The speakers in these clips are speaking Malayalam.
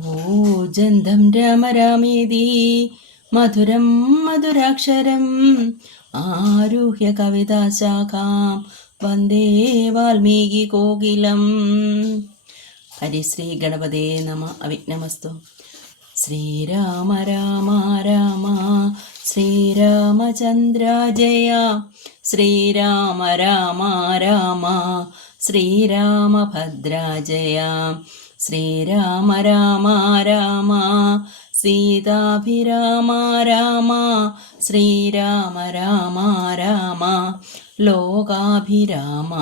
കൂജന്തം രാമ രാമേതി മധുരം മധുരാക്ഷരം ആരുഹ്യ കവിതാശാഖാം വന്ദേ വാൽമീകി കോകിലം. ഹരിശ്രീ ഗണപതേ നമ. അവിഘ്നമസ്തു. ശ്രീരാമ രാമ രാമ ശ്രീരാമചന്ദ്ര ജയ. ശ്രീരാമ രാമ രാമ ശ്രീരാമഭദ്ര ജയ. ശ്രീരാമ രാമ രാമ സീതാഭിരാമ രാമ ശ്രീരാമ രാമ രാമ ലോകാഭിരാമ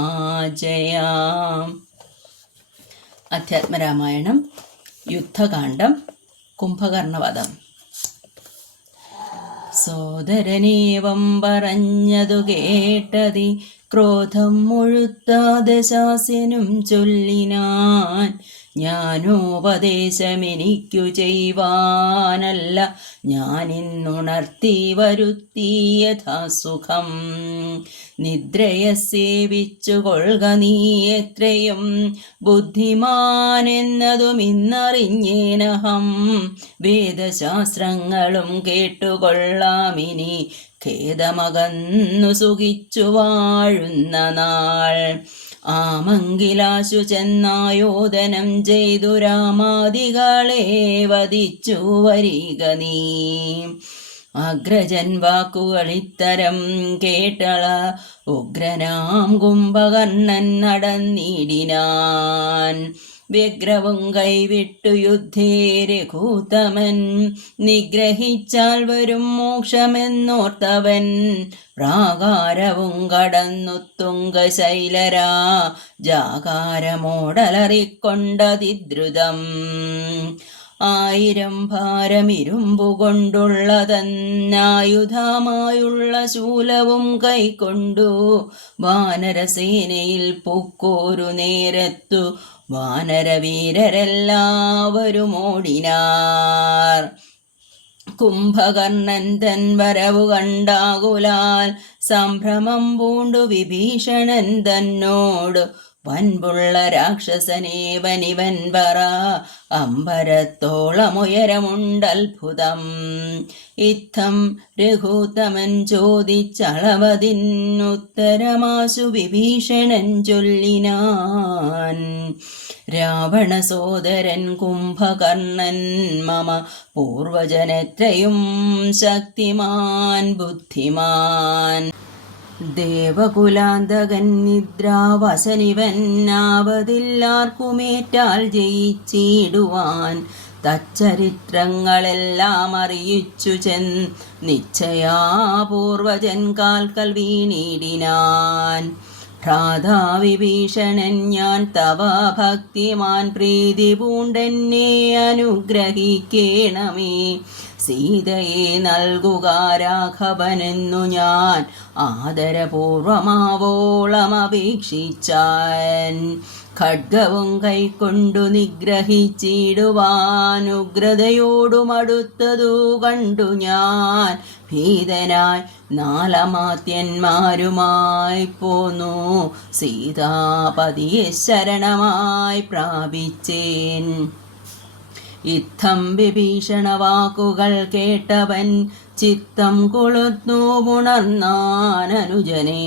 ജയ. അധ്യാത്മരാമായണം യുദ്ധകാന്ഡം കുംഭകർണവധം. സോദരനേവം പറഞ്ഞതു കേട്ടതി ക്രോധം മുഴുത്ത ദശാസ്യനും ചൊല്ലിനാൻ. ജ്ഞാനോപദേശമെനിക്കു ചെയ്യുവാനല്ല. ഞാനിന്നുണർത്തി വരുത്തി യഥാസുഖം. നിദ്രയെ സേവിച്ചു കൊള്ളുക നീ എത്രയും ബുദ്ധിമാനെന്നതും ഇന്നറിഞ്ഞേനഹം വേദശാസ്ത്രങ്ങളും കേട്ടുകൊള്ളാമിനി. ഖേദമകന്നു സുഖിച്ചു വാഴുന്ന നാൾ. ആമങ്കിലാശു ചെന്നായോധനം ചെയ്തു രാമാദികളെ വധിച്ചു വരിക നീ. അഗ്രജൻ വാക്കുകൾ ഇത്തരം കേട്ടള ഉഗ്രനാം കുംഭകർണൻ നടന്നിടിനാൻ. വ്യഗ്രവും കൈവിട്ടു യുദ്ധേ രഘൂതമൻ. നിഗ്രഹിച്ചാൽ വരും മോക്ഷമെന്നോർത്തവൻ. പ്രാകാരവും കടന്നു തുങ്കശൈലരാ ജാകാരമോടലറിക്കൊണ്ടതിദ്രുതം. ആയിരം ഭാരമിരുമ്പു കൊണ്ടുള്ളതന്നായുധമായുള്ള ശൂലവും കൈക്കൊണ്ടു വാനരസേനയിൽ പൊക്കോരു നേരത്തു വാനരവീരരെല്ലാവരും ഓടിനാർ കുംഭകർണൻ തൻ വരവു കണ്ടാകുലാൽ സംഭ്രമം പൂണ്ടു വിഭീഷണൻ തന്നോട് വൻപുള്ള രാക്ഷസനേവനിവൻ പറ അമ്പരത്തോളമുയരമുണ്ടത്ഭുതം ഇത്തം രഘുതമൻ ചോദിച്ചളവതിന്നുത്തരമാശു വിഭീഷണൻ ചൊല്ലിനാൻ. രാവണ സോദരൻ കുംഭകർണൻ മമ പൂർവജനെത്രയും ശക്തിമാൻ ബുദ്ധിമാൻ. ദേവകുലാന്തകൻ നിദ്രാവസനിവൻ ആവതില്ലാർക്കുമേറ്റാൽ ജയിച്ചിടുവാൻ തച്ചരിത്രങ്ങളെല്ലാം അറിയിച്ചു ചെൻ നിശ്ചയാപൂർവജൻ കാൽക്കൽ വീണിടിനാൻ. ഭ്രാതാവിഭീഷണൻ ഞാൻ തവ ഭക്തിമാൻ പ്രീതി പൂണ്ടെന്നെ അനുഗ്രഹിക്കേണമേ. സീതയെ നൽകുക രാഘവനെന്നു ഞാൻ. ആദരപൂർവമാവോളം അപേക്ഷിച്ചാൻ ഖഡ്ഗവും കൈക്കൊണ്ടു നിഗ്രഹിച്ചിടുവാനുഗ്രതയോടുമടുത്തതു കണ്ടു ഞാൻ. ഭീതനായി നാലമാത്യന്മാരുമായി പോന്നു. സീതാപതിയെ ശരണമായി പ്രാപിച്ചേൻ. ഇത്തം വിഭീഷണ വാക്കുകൾ കേട്ടവൻ ചിത്തം കൊളുത്തു ഉണർന്നാനനുജനെ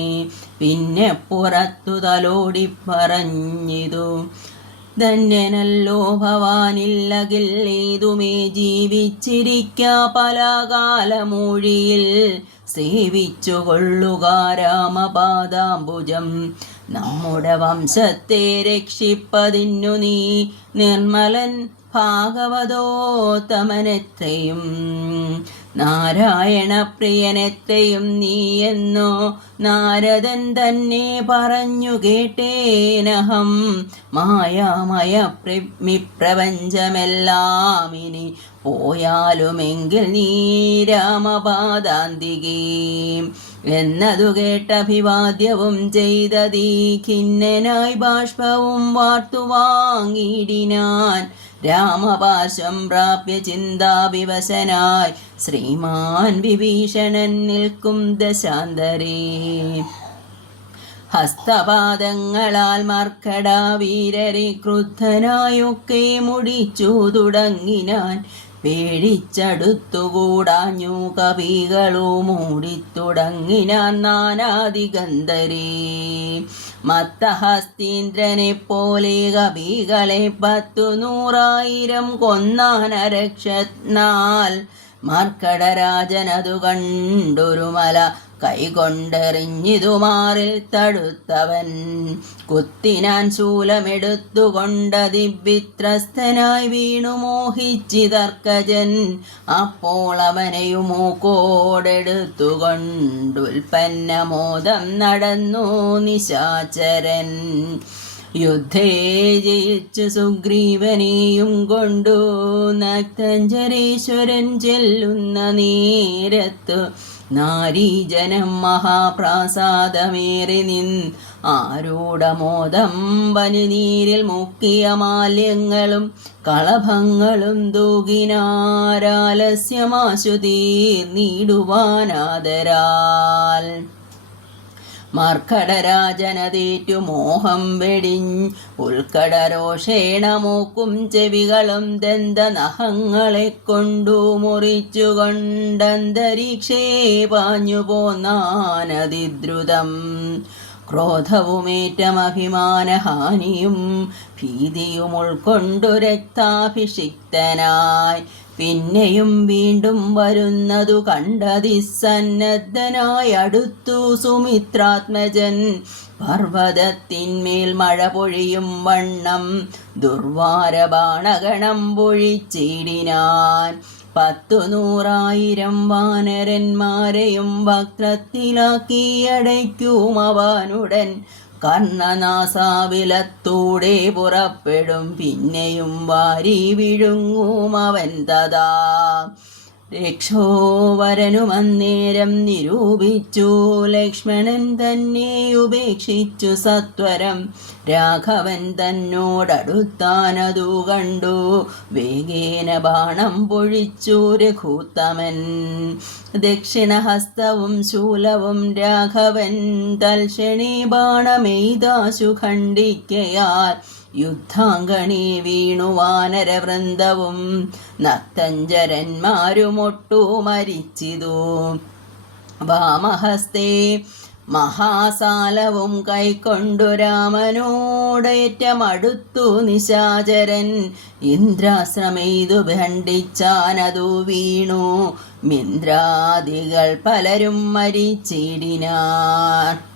പിന്നെ പുറത്തു തലോടി പറഞ്ഞിതു ധന്യനല്ലോ ഭവാനില്ലകിൽ ഏതുമേ ജീവിച്ചിരിക്ക പല കാലമൂഴിയിൽ സേവിച്ചു കൊള്ളുക രാമപാദാംബുജം. നമ്മുടെ വംശത്തെ രക്ഷിപ്പതിന്നു നീ നിർമ്മലൻ ഭാഗവതോത്തമനെത്രയും നാരായണ പ്രിയനെത്രയും നീ എന്നോ നാരദൻ തന്നെ പറഞ്ഞു കേട്ടേനഹം. മായാമയ പ്രപഞ്ചമെല്ലാം ഇനി പോയാലുമെങ്കിൽ നീ രാമപാദാന്തികേ എന്നതു കേട്ടഭിവാദ്യവും ചെയ്തതീ ഖിന്നനായി ബാഷ്പവും വാർത്തു വാങ്ങിയിടിനാൻ. രാമപാശം പ്രാപ്യ ചിന്താവിവശനായി ശ്രീമാൻ വിഭീഷണൻ നിൽക്കും ദശാന്തരേ. ഹസ്തപാദങ്ങളാൽ മർക്കടാ വീരരെ ക്രുദ്ധനായൊക്കെ മുടിച്ചു തുടങ്ങിനാൻ പേടിച്ചടുത്തുകൂടാഞ്ഞു കവികളോ മൂടിത്തുടങ്ങിനാൻ നാനാദിഗന്ധരേ. മത്തഹസ്തീന്ദ്രനെ പോലെ കവികളെ പത്തു നൂറായിരം കൊന്നാനരക്ഷനാൽ മാർക്കടരാജനതു കണ്ടൊരു മല കൈകൊണ്ടെറിഞ്ഞിതു മാറിൽ തടുത്തവൻ കുത്തിനാൻ ശൂലമെടുത്തുകൊണ്ട ദിവ്യത്രസ്ഥനായി വീണു മോഹിച്ചിതർക്കജൻ. അപ്പോൾ അവനെയും മൂക്കോടെടുത്തുകൊണ്ടുൽപ്പന്നമോദം നടന്നു നിശാചരൻ. യുദ്ധേ ജയിച്ചു സുഗ്രീവനെയും കൊണ്ടു നക്തഞ്ചരേശ്വരൻ ചെല്ലുന്ന നേരത്തു നാരീജനം മഹാപ്രാസാദമേറി നിൻ ആരൂഢമോദം പനിനീരിൽ മുക്കിയ മാലിന്യങ്ങളും കളഭങ്ങളും തൂകിനാരാലസ്യമാശു നീടുവാനാദരാൽ. മാർക്കടരാജനതേറ്റു മോഹം വെടിഞ്ഞ് ഉൾക്കടരോഷേണ മൂക്കും ചെവികളും ദന്തനഹങ്ങളെ കൊണ്ടു മുറിച്ചു കൊണ്ടന്തരീക്ഷേ പാഞ്ഞു പോന്നാനതിദ്രുതം ക്രോധവുമേറ്റമഭിമാനഹാനിയും ഭീതിയും ഉൾക്കൊണ്ടു രക്താഭിഷിക്തനായി. പിന്നെയും വീണ്ടും വരുന്നതു കണ്ടതിസന്നദ്ധനായി അടുത്തു സുമിത്രാത്മജൻ. പർവതത്തിന്മേൽ മഴ പൊഴിയും വണ്ണം ദുർവാരബാണഗണം പൊഴിച്ചിടിനാൻ. പത്തു നൂറായിരം വാനരന്മാരെയും വക്രത്തിലാക്കിയടയ്ക്കും അവനുടൻ കർണനാസാവിലത്തൂടെ പുറപ്പെടും. പിന്നെയും വാരി വിഴുങ്ങും അവൻ തഥാ രക്ഷോവരനുമന്നേരം നിരൂപിച്ചു. ലക്ഷ്മണൻ തന്നെ ഉപേക്ഷിച്ചു സത്വരം. രാഘവൻ തന്നോടടുത്താനതു കണ്ടു. വേഗേന ബാണം പൊഴിച്ചു രഘൂത്തമൻ. ദക്ഷിണഹസ്തവും ശൂലവും രാഘവൻ തൽക്ഷണി ബാണമെയ്താശു ഖണ്ഡിക്കയാൽ. യുദ്ധാങ്കണി വീണു വാനരവൃന്ദവും നത്തഞ്ചരന്മാരുമൊട്ടു മരിച്ചിതു. വാമഹസ്തേ മഹാസാലവും കൈക്കൊണ്ടു രാമനോടേറ്റമടുത്തു നിശാചരൻ. ഇന്ദ്രാശ്രമെയ്തു ഖണ്ഡിച്ചാനതു വീണു. മിന്ദ്രാദികൾ പലരും മരിച്ചിടിനാർ.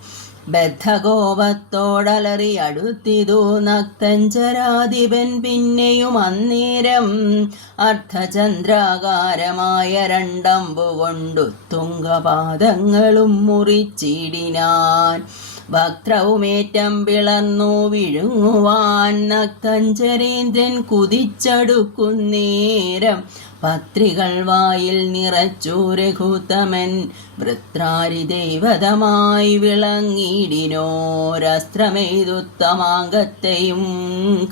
ബദ്ധകോപത്തോടലറി അടുത്തിതു നക്തഞ്ചരാധിപൻ പിന്നെയും അന്നേരം അർദ്ധചന്ദ്രാകാരമായ രണ്ടമ്പു കൊണ്ടു തുങ്കപാദങ്ങളും മുറിച്ചിടിനാൻ. വക്രവുമേറ്റം പിളർന്നു വിഴുങ്ങുവാൻ നക്തഞ്ചരേന്ദ്രൻ കുതിച്ചടുക്കുന്നേരം പത്രികൾ വായിൽ നിറച്ചു രഘുത്തമൻ വൃത്രാരി ദൈവതമായി വിളങ്ങിയിടിനോരസ്ത്രമേതുത്തമാങ്കത്തെയും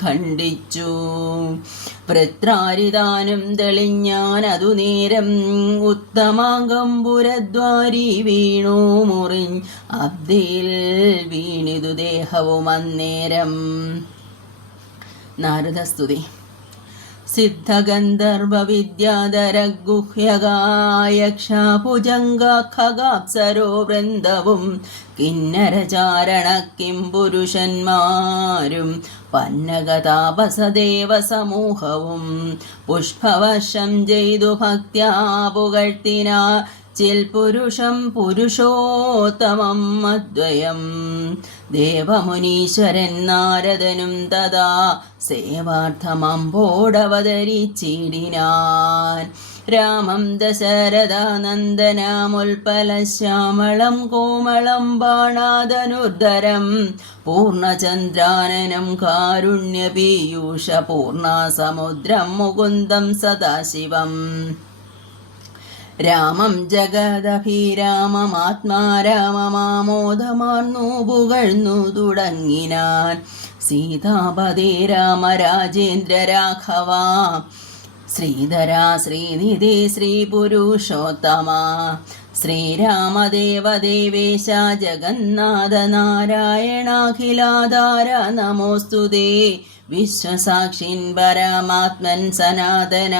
ഖണ്ഡിച്ചു. വൃത്രാരിതാനും തെളിഞ്ഞാനതു നേരം ഉത്തമാങ്കം പുരദ്വാരി വീണു മുറി അബ്ദിയിൽ വീണിതു ദേഹവും അന്നേരം നാരദസ്തുതി. സിദ്ധഗന്ധർവവിദ്യാധരഗുഹ്യകായക്ഷാഭുജംഗാഖഗാപ്സരോ വൃന്ദവും കിന്നരചാരണ കിം പുരുഷന്മാരും പന്നഗതാപസദേവ സമൂഹവും പുഷ്പവർഷം ചെയ്തു ഭക്ത്യാ പുകഴ്ത്തിന ചിൽ പുരുഷം പുരുഷോത്തമം അദ്വയം. ദേവമുനീശ്വരൻ നാരദനും തഥാ സേവാർത്ഥമമ്പോടവതരിച്ചിടിനാൻ രാമം ദശരഥാനന്ദനാമുൽപലശ്യാമളം കോമളം ബാണാദനുർധരം പൂർണചന്ദ്രാനനം കാരുണ്യപീയൂഷ പൂർണസമുദ്രം മുകുന്ദം സദാശിവം. രാമം ജഗദഭിരാമമാത്മാരാമമാമോദമാർന്നു പുകഴ്ന്നു തുടങ്ങിനാൻ സീതാപതി രാമ രാജേന്ദ്ര രാഘവ ശ്രീധര ശ്രീനിധി ശ്രീപുരുഷോത്തമ. ശ്രീരാമദേവദേവേശ ജഗന്നാഥ നാരായണാഖിലാധാര നമോസ്തുതേ. വിശ്വസാക്ഷിൻ പരമാത്മൻ സനാതന.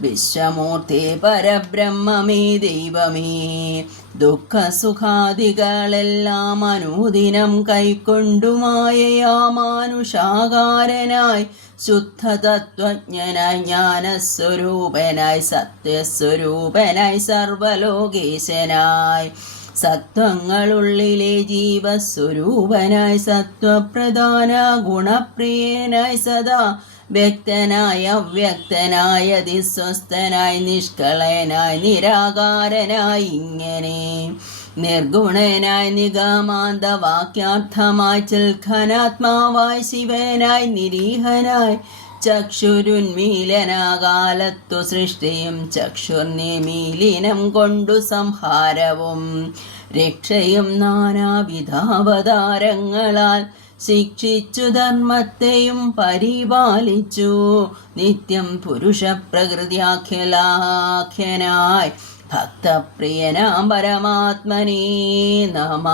വിശ്വമൂർത്തി പരബ്രഹ്മമേ ദൈവമേ. ദുഃഖസുഖാദികളെല്ലാം അനുദിനം കൈക്കൊണ്ടുമായയാ മാനുഷാകാരനായി ശുദ്ധതത്വജ്ഞനായി ജ്ഞാനസ്വരൂപനായി സത്യസ്വരൂപനായി സർവലോകേശനായി. സത്വങ്ങളുള്ളിലെ ജീവസ്വരൂപനായി സത്വപ്രധാന ഗുണപ്രിയനായി സദാ വ്യക്തനായ അവ്യക്തനായ അതിസ്വസ്ഥനായി നിഷ്കളയനായി നിരാകാരനായി ഇങ്ങനെ നിർഗുണനായി നിഗമാന്ത വാക്യാർത്ഥമായി ചിൽഖനാത്മാവായി ശിവനായി നിരീഹനായി ചക്ഷുരുന്മീലനാകാലത്തു സൃഷ്ടിയും ചക്ഷുർനിമീലിനം കൊണ്ടു സംഹാരവും രക്ഷയും നാനാവിധാവതാരങ്ങളാൽ ശിക്ഷിച്ചു ധർമ്മത്തെയും പരിപാലിച്ചു. നിത്യം പുരുഷ പ്രകൃതിയാഖ്യലാഖ്യനായി ഭക്തപ്രിയനാം പരമാത്മനേ നമ.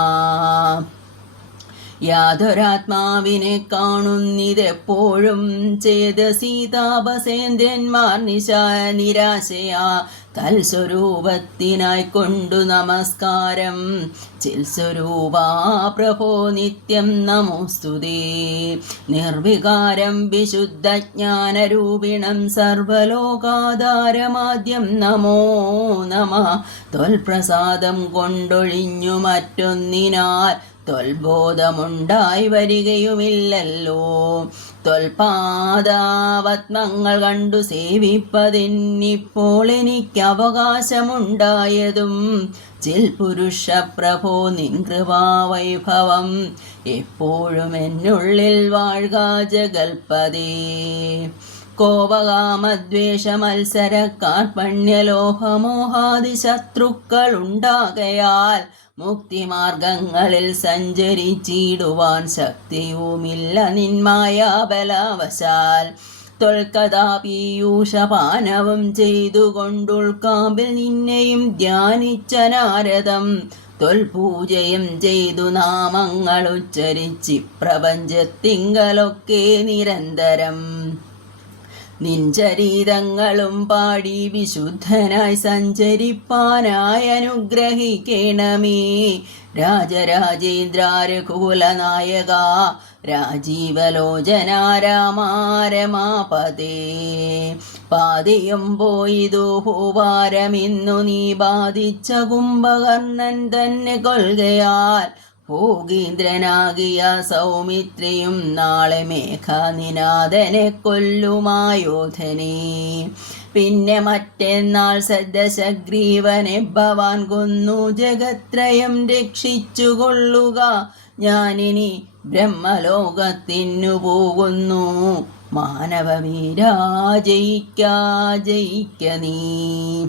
യാതൊരാത്മാവിനെ കാണുന്നിതെപ്പോഴും ചെയ്ത സീതാപസേന്ദ്രന്മാർ നിശ നിരാശയാ. തൽസ്വരൂപത്തിനായി കൊണ്ടു നമസ്കാരം. ചിൽസ്വരൂപാ പ്രഭോ നിത്യം നമോസ്തുതേ നിർവികാരം വിശുദ്ധജ്ഞാനരൂപിണം സർവലോകാധാരമാദ്യം നമോ നമ. തൊൽപ്രസാദം കൊണ്ടൊഴിഞ്ഞു മറ്റൊന്നിനാൽ തൊൽബോധമുണ്ടായി വരികയുമില്ലല്ലോ. തൊൽപാദാവത്മങ്ങൾ കണ്ടു സേവിപ്പതിന്നിപ്പോൾ എനിക്ക് അവകാശമുണ്ടായതും ചിൽ പുരുഷ പ്രഭോ നിൻ കൃപാവൈഭവം എപ്പോഴും എന്നുള്ളിൽ വാഴ്ക ജഗൽപതേ. കോപകാമദ്വേഷ മത്സര കാർപ്പണ്യലോഹമോഹാദി ശത്രുക്കൾ ഉണ്ടാകയാൽ മുക്തിമാർഗങ്ങളിൽ സഞ്ചരിച്ചിടുവാൻ ശക്തിയുമില്ല നിന്മായാബലാവശാൽ തൊൽക്കഥാപീയൂഷപാനവും ചെയ്തുകൊണ്ടുൾക്കാമ്പിൽ നിന്നെയും ധ്യാനിച്ച നാരദം. തൊൽപൂജയും ചെയ്തു നാമങ്ങൾ ഉച്ചരിച്ച് പ്രപഞ്ചത്തിങ്കലൊക്കെ നിരന്തരം. നിൻചരീതങ്ങളും പാടി വിശുദ്ധനായി സഞ്ചരിപ്പാനായി അനുഗ്രഹിക്കണമേ. രാജരാജേന്ദ്രാരകുലനായക രാജീവലോചനാരാമാരമാപതേ. പാതിയും പോയി ഭൂഭാരമിന്നു നീ ബാധിച്ച കുംഭകർണൻ തന്നെ കൊൽകയാൽ ഭോഗീന്ദ്രനാകിയ സൗമിത്രിയും നാളെ മേഘനിനാഥനെ കൊല്ലുമായോധനെ. പിന്നെ മറ്റെന്നാൾ സദശഗ്രീവനെ ഭവാൻ കൊന്നു ജഗത്രയം രക്ഷിച്ചു കൊള്ളുക ഞാനിനി ബ്രഹ്മലോകത്തിനു പോകുന്നു. മാനവമീരാ ജയിക്ക ജയിക്ക നീ.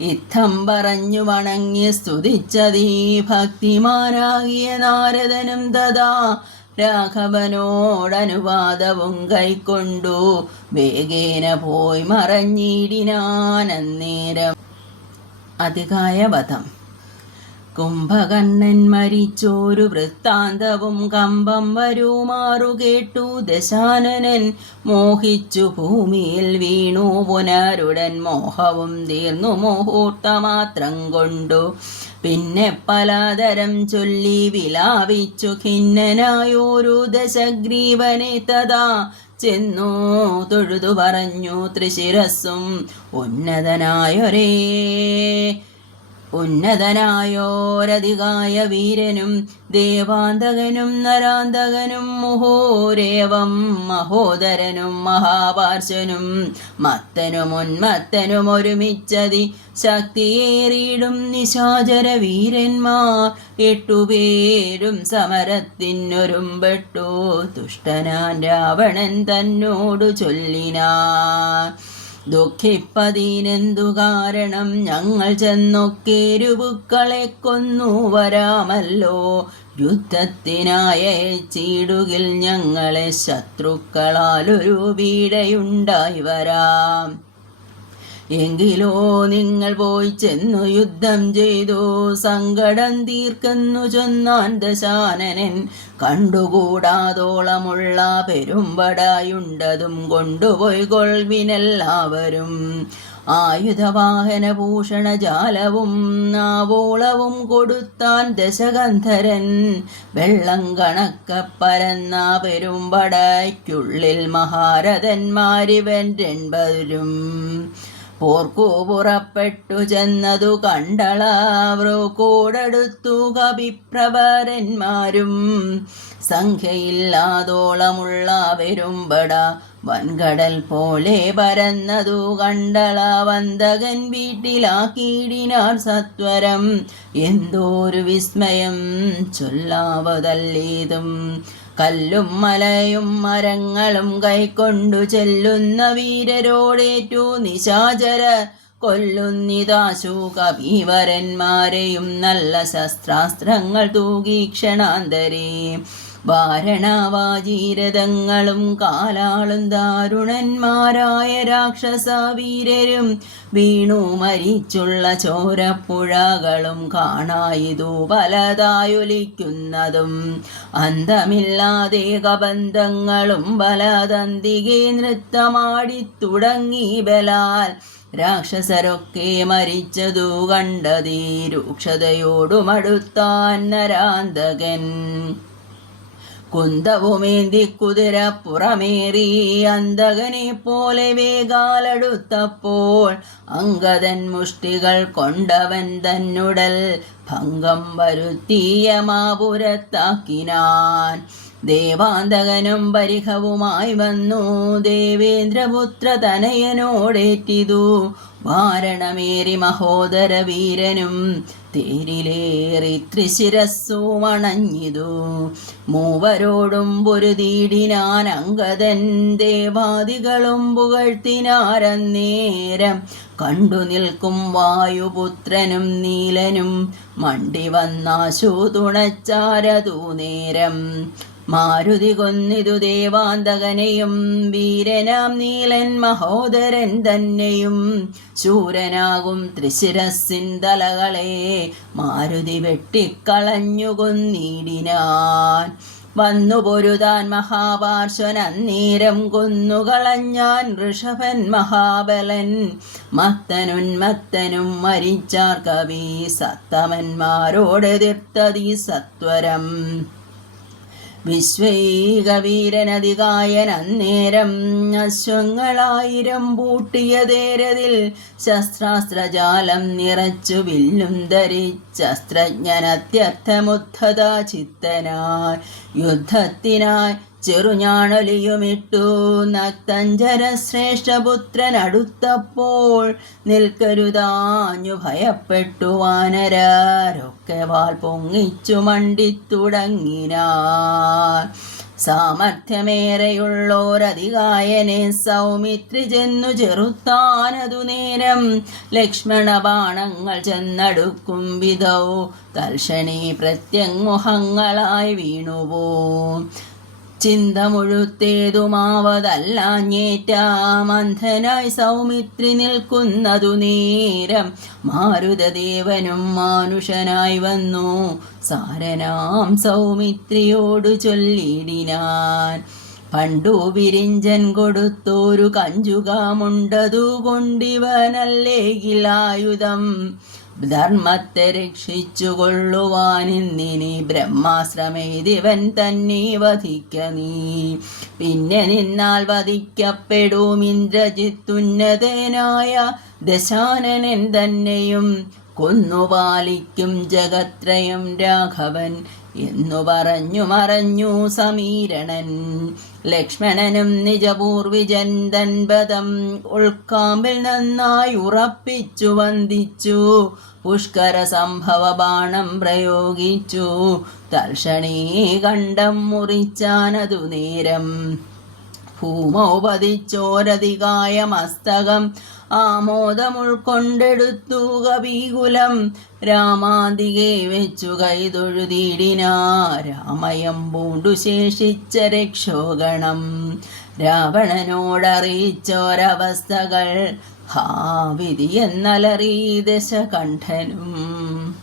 ഇത്തം പറഞ്ഞു വണങ്ങി സ്തുതിച്ചതീ ഭക്തിമാരാകിയ നാരദനും തഥാ രാഘവനോടനുവാദവും കൈക്കൊണ്ടു വേഗേന പോയി മറഞ്ഞിടിനാനന്നേരം. അതികായ വധം കുംഭകണ്ണൻ മരിച്ചോരു വൃത്താന്തവും കമ്പം വരുമാറു കേട്ടു ദശാനനൻ. മോഹിച്ചു ഭൂമിയിൽ വീണു പുനരുടൻ മോഹവും തീർന്നു മുഹൂർത്തമാത്രം കൊണ്ടു. പിന്നെ പലതരം ചൊല്ലി വിലാപിച്ചു ഖിന്നനായോരു ദശഗ്രീവനെ തഥാ ചെന്നു തൊഴുതു പറഞ്ഞു ത്രിശിരസ്സും ഉന്നതനായൊരേ ഉന്നതനായോരധികായ വീരനും ദേവാന്തകനും നരാന്തകനും മുഹോരേവം മഹോദരനും മഹാപാർശ്വനും മത്തനും ഉന്മത്തനും ഒരുമിച്ചതി ശക്തിയേറിയിടും നിശാചര വീരന്മാർ. എട്ടുപേരും സമരത്തിനൊരുമ്പെട്ടു. തുഷ്ടനാൻ രാവണൻ തന്നോടു ചൊല്ലിനാർ ദുഃഖിപ്പതിനെന്തു കാരണം? ഞങ്ങൾ ചെന്നൊക്കെരുവുക്കളെ കൊന്നു വരാമല്ലോ. യുദ്ധത്തിനായ ചീടുകിൽ ഞങ്ങളെ ശത്രുക്കളാൽ ഒരു വീടയുണ്ടായി വരാം. എങ്കിലോ നിങ്ങൾ പോയി ചെന്നു യുദ്ധം ചെയ്തു. സങ്കടം തീർക്കുന്നു ചൊന്നാൻ ദശാനനൻ. കണ്ടുകൂടാതോളമുള്ള പെരുമ്പടായുണ്ടതും കൊണ്ടുപോയി കൊൾവിനെല്ലാവരും. ആയുധവാഹന ഭൂഷണജാലവും നാവോളവും കൊടുത്താൻ ദശകന്ധരൻ വെള്ളം കണക്ക പരന്ന പെരുമ്പടയ്ക്കുള്ളിൽ മഹാരഥന്മാരിവൻ രൺപരും പോർക്കു പുറപ്പെട്ടു ചെന്നതു കൂടെടുത്തു കവിപ്രവരന്മാരും സംഖ്യയില്ലാതോളമുള്ള പെരുമ്പട വൻകടൽ പോലെ പരന്നതു കണ്ടള വന്തകൻ വീട്ടിലാക്കിയിടിനാർ സത്വരം. എന്തോരു വിസ്മയം ചൊല്ലാവതല്ലേതും. കല്ലും മലയും മരങ്ങളും കൈക്കൊണ്ടു ചെല്ലുന്ന വീരരോടേറ്റു നിശാചര കൊല്ലുന്നിതാശു കവീവരന്മാരെയും നല്ല ശസ്ത്രാസ്ത്രങ്ങൾ തൂകീക്ഷണാന്തരേ വാരണവാജീരഥങ്ങളും കാലാളും ദാരുണന്മാരായ രാക്ഷസവീരരും വീണു മരിച്ചുള്ള ചോരപ്പുഴകളും കാണായിതു പലതായൊലിക്കുന്നതും അന്തമില്ലാതെ കബന്ധങ്ങളും നൃത്തമാടി തുടങ്ങി ബലാൽ രാക്ഷസരൊക്കെ മരിച്ചതു കണ്ടതീ രൂക്ഷതയോടുമടുത്താൻ നരാന്തകൻ. കുന്തവുമേന്തി കുതിര പുറമേറി അന്തകനെ പോലെ വേഗാലടുത്തപ്പോൾ അംഗതൻ മുഷ്ടികൾ കൊണ്ടവൻ തന്നുടൽ ഭംഗം വരുത്തിയ മാപുരത്താക്കിനാൻ. ദേവാന്തകനും പരിഹവുമായി വന്നു. ദേവേന്ദ്രപുത്ര തനയനോടേറ്റിതു. വാരണമേറി മഹോദര വീരനും തേരിലേറി ത്രിശിരസ്സു വണഞ്ഞിതു മൂവരോടും പൊരുതീടിനാൻ അങ്കദൻ ദേവാദികളും പുകഴ്ത്തിനാരന്നേരം കണ്ടു നിൽക്കും വായുപുത്രനും നീലനും. മണ്ടി വന്നാശു തുണച്ചാരതു നേരം മാരുതി കൊന്നിതു ദേവാന്തകനെയും വീരനാം നീലൻ മഹോദരൻ തന്നെയും. ശൂരനാകും ത്രിശിരസിൻ തലകളെ മാരുതി വെട്ടിക്കളഞ്ഞു കൊന്നിടിനാൻ. വന്നു പൊരുതാൻ മഹാപാർശ്വൻ അന്നീരം കൊന്നുകളഞ്ഞാൻ ഋഷഭൻ മഹാബലൻ. മത്തനുന്മത്തനും മരിച്ചാർ കവി സത്തമന്മാരോടെതിർത്തതി സത്വരം. വിശ്വൈകവീരനതികായൻ അന്നേരം അശ്വങ്ങളായിരം പൂട്ടിയതേരതിൽ ശസ്ത്രാസ്ത്രജാലം നിറച്ചു വില്ലും ധരിച്ചസ്ത്രജ്ഞനത്യർത്ഥമുദ്ധത ചിത്തനായി യുദ്ധത്തിനായി ചെറുഞാണൊലിയുമിട്ടു നക്തഞ്ചര ശ്രേഷ്ഠപുത്രൻ അടുത്തപ്പോൾ നിൽക്കരുതാഞ്ഞു ഭയപ്പെട്ടു വാനരൊക്കെ വാൾ പൊങ്ങിച്ചു മണ്ടിത്തുടങ്ങിനാർ. സാമർഥ്യമേറെയുള്ളോരധികായനെ സൗമിത്രി ചെന്നു ചെറുത്താനതു നേരം ലക്ഷ്മണ ബാണങ്ങൾ ചെന്നടുക്കും വിധൗ തൽക്ഷണി പ്രത്യങ്ങുഹങ്ങളായി വീണുപോ. ചിന്ത മുഴുത്തേതുമാവതല്ലാഞ്ഞേറ്റാമന്ധനായി സൗമിത്രി നിൽക്കുന്നതു നേരം മാരുതദേവനും മാനുഷനായി വന്നു. സാരനാം സൗമിത്രിയോടു ചൊല്ലിടിനാൻ പണ്ടു വിരിഞ്ചൻ കൊടുത്തോരു കഞ്ചുകാമുണ്ടതു കൊണ്ടിവനല്ലേകിലായുധം ധർമ്മത്തെ രക്ഷിച്ചു കൊള്ളുവാനിന്നിനി ബ്രഹ്മാശ്രമേതിവൻ തന്നെ വധിക്ക നീ. പിന്നെ നിന്നാൽ വധിക്കപ്പെടും ഇന്ദ്രജിത്തുന്നതനായ ദശാനനൻ തന്നെയും കൊന്നുപാലിക്കും ജഗത്രയം രാഘവൻ എന്നു പറഞ്ഞു മറഞ്ഞു സമീരണൻ. ലക്ഷ്മണനും നിജപൂർവിജൻ ദൻപദം ഉൾക്കാമ്പിൽ നന്നായി ഉറപ്പിച്ചു വന്ദിച്ചു. പുഷ്കര സംഭവ ബാണം പ്രയോഗിച്ചു. തർഷണീ കണ്ടം മുറിച്ചാനതു നേരം. ഭൂമോപതിച്ചോരതികായ മസ്തകം ആമോദമുൾക്കൊണ്ടെടുത്തു കവികുലം. രാമാതികെ വെച്ചു കൈതൊഴുതിടിനാ രാമയം പൂണ്ടു ശേഷിച്ച രക്ഷോഗണം രാവണനോടറിയിച്ചോരവസ്ഥകൾ. ഹാ വിധി എന്നലറി ദശകണ്ഠനും.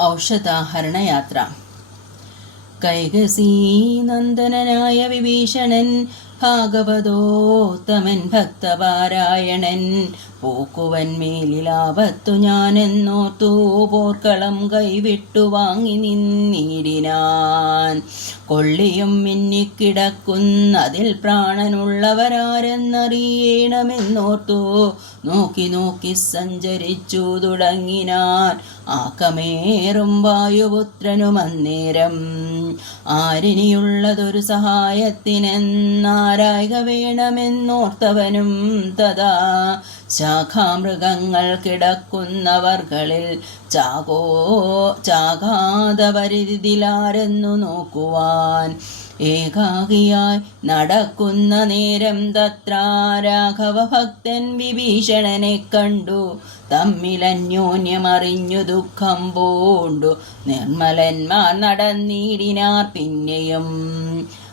ഔഷധാഹരണയാത്ര. കൈകസീ നന്ദനനായ വിഭീഷണൻ ഭാഗവതോത്തമൻ ഭക്തപാരായണൻ. പൂക്കുവൻ ഞാൻ ഞാനെന്നോർത്തു പോർക്കളം കൈവിട്ടു വാങ്ങി നിന്നിടിനാൻ. കൊള്ളിയും മിന്നിക്കിടക്കുന്നതിൽ പ്രാണനുള്ളവരാരെന്നറിയണമെന്നോർത്തു. നോക്കി നോക്കി സഞ്ചരിച്ചു തുടങ്ങിനാൻ. ആക്കമേറും വായുപുത്രനും അന്നേരം. ആരിനിയുള്ളതൊരു സഹായത്തിനെന്നാരായിക വേണമെന്നോർത്തവനും തഥാ ശാഖാമൃഗങ്ങൾ കിടക്കുന്നവർകളിൽ ചാകോ ചാകാതവരിതിലാരെന്നു നോക്കുവാൻ ഏകാകിയായി നടക്കുന്ന നേരം തത്ര രാഘവ ഭക്തൻ വിഭീഷണനെ കണ്ടു. തമ്മിലന്യോന്യമറിഞ്ഞു ദുഃഖം പൂണ്ടു. നിർമ്മലന്മാർ നടന്നീടിനാർ പിന്നെയും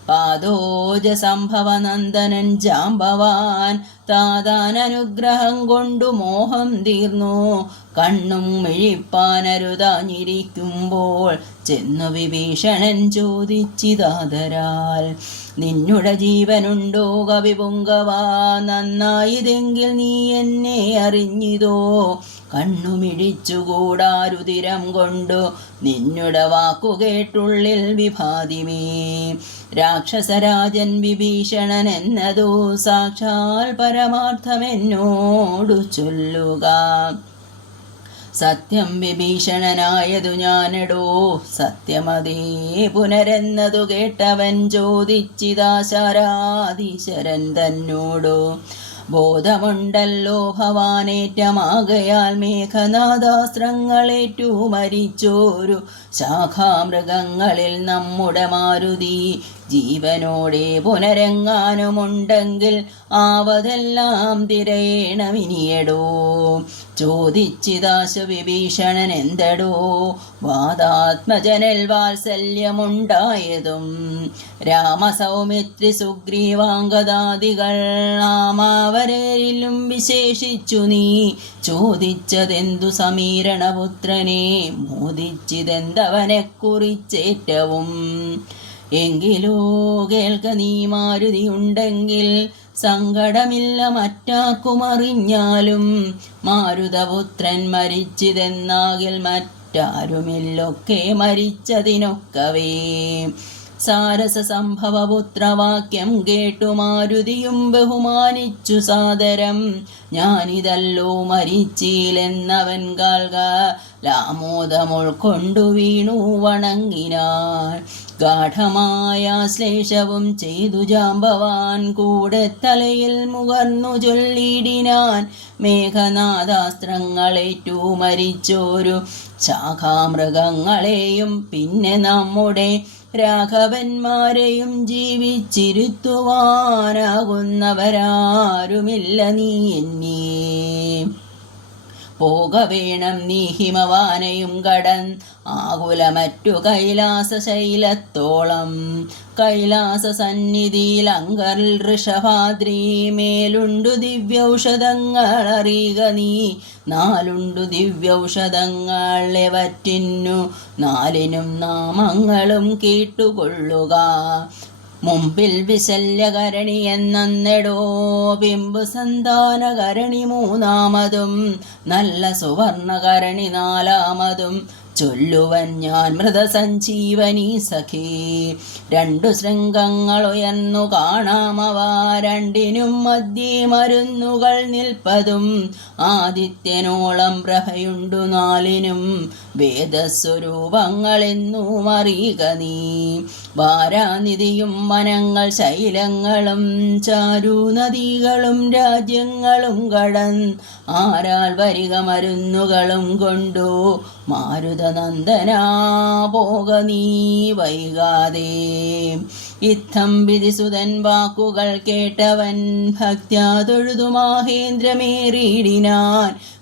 പാദോജ ജാംബവാൻ ജാമ്പവാൻ താതാൻ അനുഗ്രഹം കൊണ്ടു മോഹം തീർന്നു. കണ്ണും മിഴിപ്പാനരുതാഞ്ഞിരിക്കുമ്പോൾ ചെന്നു വിഭീഷണൻ ചോദിച്ചിതാതരാൽ നിന്നുടെ ജീവനുണ്ടോ കവിപുങ്കവാ നന്നായിതെങ്കിൽ നീ എന്നെ അറിഞ്ഞിതോ? കണ്ണുമിഴിച്ചുകൂടാരുതിരം കൊണ്ടു നിന്നുടെ വാക്കുകേട്ടുള്ളിൽ വിഭാതിമേ. രാക്ഷസരാജൻ വിഭീഷണൻ എന്നതോ സാക്ഷാൽ പരമാർത്ഥമെന്നോടു ചൊല്ലുക. സത്യം വിഭീഷണനായതു ഞാനെടോ സത്യമതേ പുനരെന്നതു കേട്ടവൻ ചോദിച്ചിതാശാരാധീശരൻ തന്നോടോ. ബോധമുണ്ടല്ലോ ഭവാനേറ്റമാകയാൽ മേഘനാഥാസ്ത്രങ്ങളേറ്റു മരിച്ചോരു ശാഖാമൃഗങ്ങളിൽ നമ്മുടെ മാരുതി. ജീവനോടെ പുനരങ്ങാനുമുണ്ടെങ്കിൽ ആവതെല്ലാം തിരയണമിനിയടോ. ചോദിച്ചിതാശ വിഭീഷണൻ എന്തടോ? വാദാത്മജനൽ വാത്സല്യമുണ്ടായതും രാമസൗമിത്രി സുഗ്രീവാംഗദാദികൾ ആമാവരേരിലും വിശേഷിച്ചു നീ. ചോദിച്ചതെന്തു സമീരണപുത്രനെ? മോദിച്ചിതെന്തവനെ കുറിച്ചേറ്റവും എങ്കിലോ കേൾക്ക നീ മാരുതി ഉണ്ടെങ്കിൽ സങ്കടമില്ല മറ്റാക്കുമറിഞ്ഞാലും മാരുതപുത്രൻ മരിച്ചിതെന്നാകിൽ മറ്റാരുമില്ലൊക്കെ മരിച്ചതിനൊക്കവേ. സാരസ സംഭവപുത്രവാക്യം കേട്ടു മാരുതിയും ബഹുമാനിച്ചു സാദരം. ഞാനിതല്ലോ മരിച്ചില്ലെന്നവൻ കാൽക ലാമോദമുൾക്കൊണ്ടു വീണു വണങ്ങിനാൻ ഗാഠമായ ശ്ലേഷവും ചെയ്തു ജാമ്പവാൻ കൂടെ തലയിൽ മുകർന്നു ചൊല്ലിടിനാൻ മേഘനാഥാസ്ത്രങ്ങളേറ്റു മരിച്ചോരു ശാഖാമൃഗങ്ങളെയും പിന്നെ നമ്മുടെ രാഘവന്മാരെയും ജീവിച്ചിരുത്തുവാനാകുന്നവരാരുമില്ല നീ എന്നീ. പോക വേണം നീ ഹിമവാനയും കടൻ ആകുലമറ്റു കൈലാസ ശൈലത്തോളം കൈലാസ സന്നിധിയിൽ അങ്കർ ഋഷഭാദ്രി മേലുണ്ടു ദിവ്യൗഷധങ്ങൾ അറിയുക നീ. നാലുണ്ടു ദിവ്യൗഷധങ്ങൾ എവറ്റിന്നു നാലിനും നാമങ്ങളും കേട്ടുകൊള്ളുക. മുമ്പിൽ വിശല്യകരണി എന്നെടോ ബിംബു സന്താനകരണി മൂന്നാമതും. നല്ല സുവർണകരണി നാലാമതും. ചൊല്ലുവൻ ഞാൻ മൃതസഞ്ജീവനി സഖി. രണ്ടു ശൃംഗങ്ങൾ ഉയർന്നു കാണാമവ രണ്ടിനും മധ്യേ മരുന്നുകൾ നിൽപ്പതും ആദിത്യനോളം പ്രഭയുണ്ടു നാലിനും വേദസ്വരൂപങ്ങളെന്നു അറിയുക നീ. വാരാനിധിയും വനങ്ങൾ ശൈലങ്ങളും ചാരു നദികളും രാജ്യങ്ങളും കടൻ ആരാൽ വരിക മരുന്നുകളും കൊണ്ടു. മാരുതനന്ദനാ പോക നീ വൈകാതെ. ഇത്തം വിധിസുതൻ വാക്കുകൾ കേട്ടവൻ ഭക്ത്യാ തൊഴുതു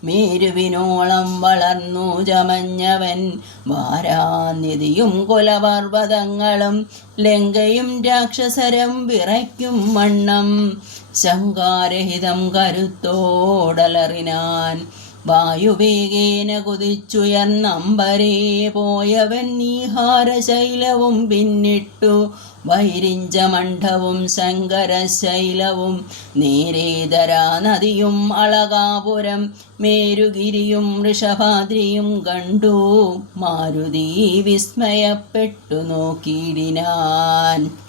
മേരുവിനോളം വളർന്നു ചമഞ്ഞവൻ വാരാനിധിയും കുലപർവതങ്ങളും ലങ്കയും രാക്ഷസരം വിറയ്ക്കും വണ്ണം ശങ്കാരഹിതം കരുത്തോടലറിനാൻ. വായുവേഗേന കുതിച്ചുയർന്നമ്പരേ പോയവൻ നീഹാരശൈലവും പിന്നിട്ടു. വൈരിഞ്ചമണ്ഡവും ശങ്കരശൈലവും നേരേതരാ നദിയും അളകാപുരം മേരുഗിരിയും ഋഷഭാദ്രിയും കണ്ടു. മാരുതി വിസ്മയപ്പെട്ടു നോക്കിയിടിനാൻ.